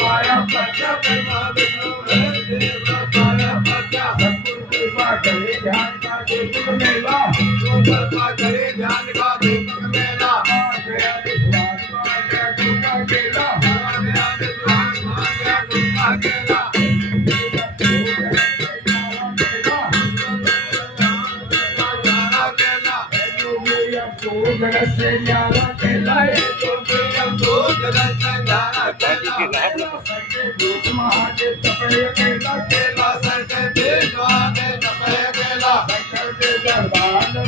पाया पचा ब्रह्मा विष्णु देव पाया पचा सतगुरु कृपा करे ध्यान का दीपक मेला कृपा करे ध्यान का दीपक मेला गया विश्वास गया दुर्गा केला गया विश्वास गया दुर्गा केला जगत से न्यारा केला तो जगत से न्यारा केला बीच महादेव तपय केला केला सर के बीच महादेव तपय केला शंकर के दरबार